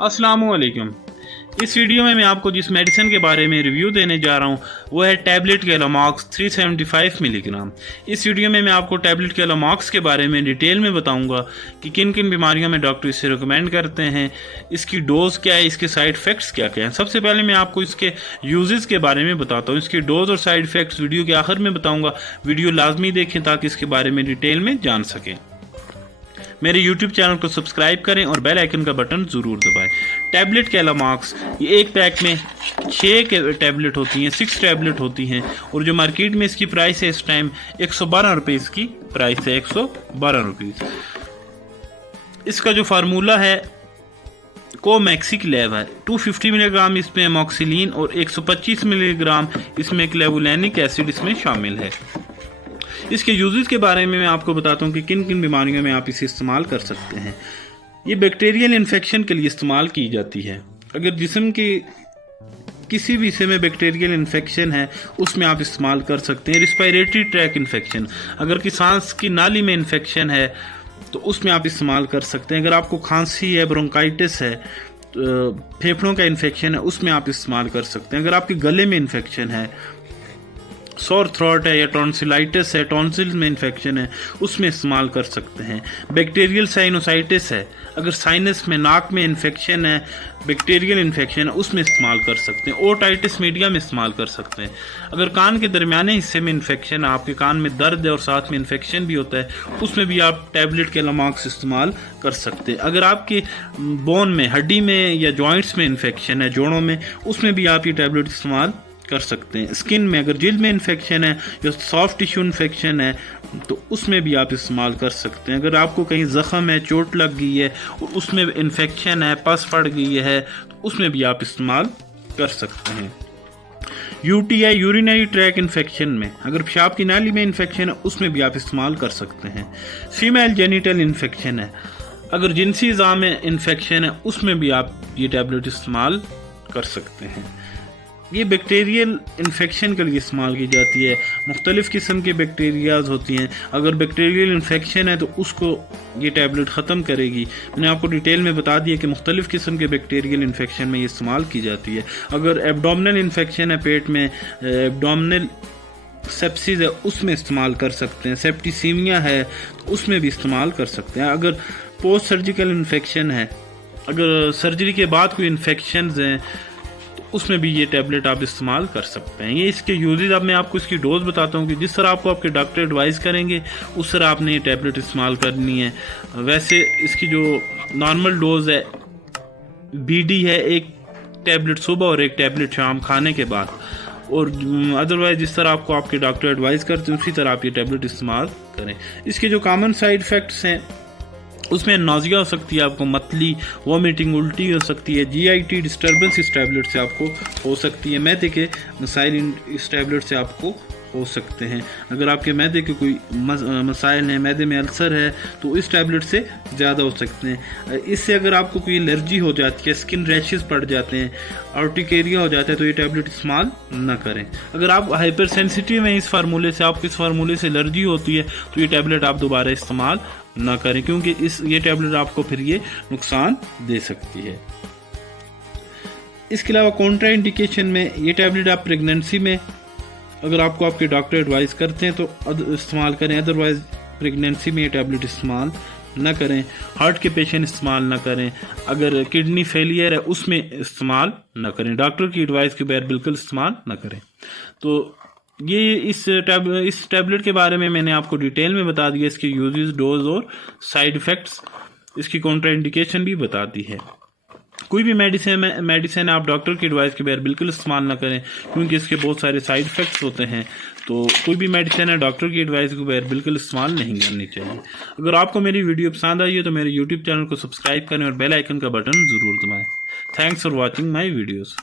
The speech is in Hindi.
अस्सलाम वालेकुम। इस वीडियो में मैं आपको जिस मेडिसिन के बारे में रिव्यू देने जा रहा हूँ वो है टैबलेट केलोमॉक्स 375 मिलीग्राम। इस वीडियो में मैं आपको टैबलेट केलोमॉक्स के बारे में डिटेल में बताऊंगा कि किन किन बीमारियों में डॉक्टर इसे रिकमेंड करते हैं, इसकी डोज क्या है, इसके साइड इफ़ेक्ट्स क्या क्या हैं। सबसे पहले मैं आपको इसके यूजेस के बारे में बताता हूँ। इसकी डोज और साइड इफ़ेक्ट्स वीडियो के आखिर में बताऊँगा। वीडियो लाजमी देखें ताकि इसके बारे में डिटेल में जान सकें। मेरे YouTube चैनल को सब्सक्राइब करें और बेल आइकन का बटन ज़रूर दबाएं। टैबलेट केलोमॉक्स ये एक पैक में 6 टैबलेट होती हैं, 6 टैबलेट होती हैं और जो मार्केट में इसकी प्राइस है इस टाइम 112 रुपये इसकी प्राइस है, 112 रुपये। इसका जो फार्मूला है कोमैक्सिक लेव है। 250 मिलीग्राम इसमें एमॉक्सिलिन और 125 मिलीग्राम इसमें क्लेवुलैनिक एसिड इसमें शामिल है। इसके यूजेस के बारे में मैं आपको बताता हूँ कि किन किन बीमारियों में आप इसे इस्तेमाल कर सकते हैं। ये बैक्टीरियल इन्फेक्शन के लिए इस्तेमाल की जाती है। अगर जिस्म के किसी भी हिस्से में बैक्टीरियल इन्फेक्शन है उसमें आप इस्तेमाल कर सकते हैं। रिस्पायरेटरी ट्रैक इन्फेक्शन, अगर कि सांस की नाली में इन्फेक्शन है तो उसमें आप इस्तेमाल कर सकते हैं। अगर आपको खांसी है, ब्रोंकाइटिस है, फेफड़ों का इन्फेक्शन है, उसमें आप इस्तेमाल कर सकते हैं। अगर आपके गले में इन्फेक्शन है, सोर थ्रोट है या टॉन्सिलाइटिस है, टॉन्सिल में इन्फेक्शन है, उसमें इस्तेमाल कर सकते हैं। बैक्टीरियल साइनोसाइटिस है, अगर साइनस में नाक में इन्फेक्शन है, बैक्टीरियल इन्फेक्शन है, उसमें इस्तेमाल कर सकते हैं। ओटाइटिस मीडिया में इस्तेमाल कर सकते हैं। अगर कान के दरमियाने हिस्से में इन्फेक्शन है, आपके कान में दर्द है और साथ में इन्फेक्शन भी होता है, उसमें भी आप टैबलेट केलोमॉक्स इस्तेमाल कर सकते हैं। अगर आपकी बोन में, हड्डी में या जॉइंट्स में इन्फेक्शन है, जोड़ों में, उसमें भी आप ये टैबलेट इस्तेमाल कर सकते हैं। स्किन में, अगर जिल्द में इन्फेक्शन है या सॉफ्ट टिश्यू इन्फेक्शन है तो उसमें भी आप इस्तेमाल कर सकते हैं। अगर आपको कहीं ज़ख़म है, चोट लग गई है और उसमें इन्फेक्शन है, पस पड़ गई है तो उसमें भी आप इस्तेमाल कर सकते हैं। यूटीआई यूरिनरी ट्रैक इन्फेक्शन में, अगर पेशाब की नाली में इन्फेक्शन है उसमें भी आप इस्तेमाल कर सकते हैं। फीमेल जेनिटल इन्फेक्शन है, अगर जिनसी अज़ा में इन्फेक्शन है उसमें भी आप ये टैबलेट इस्तेमाल कर सकते हैं। ये बैक्टीरियल इन्फेक्शन के लिए इस्तेमाल की जाती है। मुख्तलिफ़ किस्म के बैक्टीरियाज होती हैं, अगर बैक्टीरियल इन्फेक्शन है तो उसको ये टैबलेट ख़त्म करेगी। मैंने आपको डिटेल में बता दिया कि मुख्तलिफ़ किस्म के बैक्टीरियल इन्फेक्शन में ये इस्तेमाल की जाती है। अगर एब्डोमिनल इन्फेक्शन है, पेट में एब्डोमिनल सेप्सिस है, उसमें इस्तेमाल कर सकते हैं। सेप्टिसीमिया है तो उसमें भी इस्तेमाल कर सकते हैं। अगर पोस्ट सर्जिकल इन्फेक्शन है, अगर सर्जरी के बाद कोई इन्फेक्शन हैं उसमें भी ये टैबलेट आप इस्तेमाल कर सकते हैं। ये इसके यूजेस, अब मैं आपको इसकी डोज बताता हूँ कि जिस तरह आपको आपके डॉक्टर एडवाइस करेंगे उस तरह आपने ये टैबलेट इस्तेमाल करनी है। वैसे इसकी जो नॉर्मल डोज है BD है, 1 टैबलेट सुबह और 1 टैबलेट शाम खाने के बाद, और अदरवाइज जिस तरह आपको आपके डॉक्टर एडवाइस करते हैं उसी तरह आप ये टैबलेट इस्तेमाल करें। इसके जो कॉमन साइड इफ़ेक्ट्स हैं उसमें नौजिया हो सकती है, आपको मतली, वॉमिटिंग, उल्टी हो सकती है। GIT डिस्टर्बेंस इस टैबलेट से आपको हो सकती है। मैदे के मसाइल इस टैबलेट से आपको हो सकते हैं। अगर आपके मैदे के कोई मसाइल हैं, मैदे में अल्सर है, तो इस टैबलेट से ज़्यादा हो सकते हैं। इससे अगर आपको कोई एलर्जी हो जाती है, स्किन रैशेस पड़ जाते हैं, ऑर्टिकेरिया हो जाता है, तो ये टैबलेट इस्तेमाल ना करें। अगर आप हाइपर सेंसिटिव हैं इस फार्मूले से, आपको इस फार्मूले से एलर्जी होती है, तो ये टैबलेट आप दोबारा इस्तेमाल ना करें, क्योंकि ये टैबलेट आपको फिर ये नुकसान दे सकती है। इसके अलावा कॉन्ट्रा इंडिकेशन में ये टैबलेट आप प्रेगनेंसी में, अगर आपको आपके डॉक्टर एडवाइस करते हैं तो इस्तेमाल करें, अदरवाइज प्रेगनेंसी में ये टैबलेट इस्तेमाल ना करें। हार्ट के पेशेंट इस्तेमाल ना करें। अगर किडनी फेलियर है उसमें इस्तेमाल ना करें। डॉक्टर की एडवाइस के बगैर बिल्कुल इस्तेमाल ना करें। तो ये इस टैबलेट के बारे में मैंने आपको डिटेल में बता दिया, इसके यूजेस, डोज और साइड इफ़ेक्ट्स, इसकी कॉन्ट्रा इंडिकेशन भी बता दी है। कोई भी मेडिसिन आप डॉक्टर की एडवाइस के बगैर बिल्कुल इस्तेमाल ना करें, क्योंकि इसके बहुत सारे साइड इफ़ेक्ट्स होते हैं। तो कोई भी मेडिसिन है डॉक्टर की एडवाइस के बगैर बिल्कुल इस्तेमाल नहीं करनी चाहिए। अगर आपको मेरी वीडियो पसंद आई है तो मेरे YouTube चैनल को सब्सक्राइब करें और बेल आइकन का बटन ज़रूर दबाएं। Thanks for watching my videos.